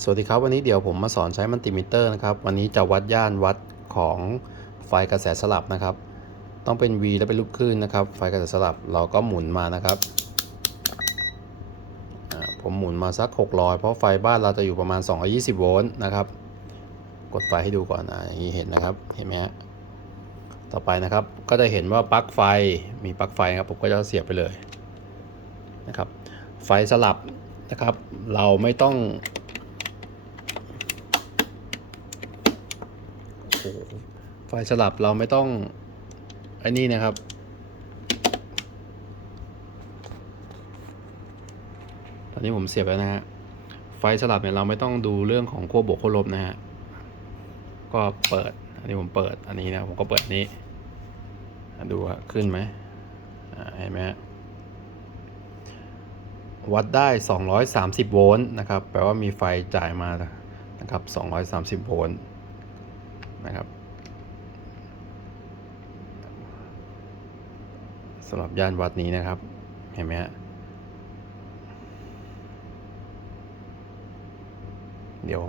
สวัสดีครับวันนี้เดี๋ยวผมมาสอนใช้มัลติมิเตอร์นะครับ วันนี้จะวัดย่านวัดของไฟกระแสสลับนะครับ ต้องเป็น V และเป็นลูกคลื่นนะครับ ไฟกระแสสลับเราก็หมุนมานะครับ ผมหมุนมาสัก 600 เพราะไฟบ้านเราจะอยู่ประมาณ 220 โวลต์นะครับ กดไฟให้ดูก่อนนะอย่างนี้เห็นนะครับเห็นไหมฮะต่อไปนะครับก็จะเห็นว่าปลั๊กไฟมีปลั๊กไฟครับผมก็จะเสียบไปเลยนะครับ ไฟสลับนะครับ เราไม่ต้อง โหไฟสลับเราไม่ต้องไอ้นี่นะครับ ตอนนี้ผมเสียบแล้วนะฮะ ไฟสลับเนี่ยเราไม่ต้องดูเรื่องของขั้วบวกขั้วลบนะฮะ ก็เปิด อันนี้ผมเปิด อันนี้นะผมก็เปิดนี้ ดูฮะขึ้นไหมเห็นไหมฮะ วัดได้ 230 โวลต์นะครับ แปลว่ามีไฟจ่ายมานะครับ 230 โวลต์ นะครับสำหรับย่านวัดนี้นะครับ เห็นไหมฮะเดี๋ยว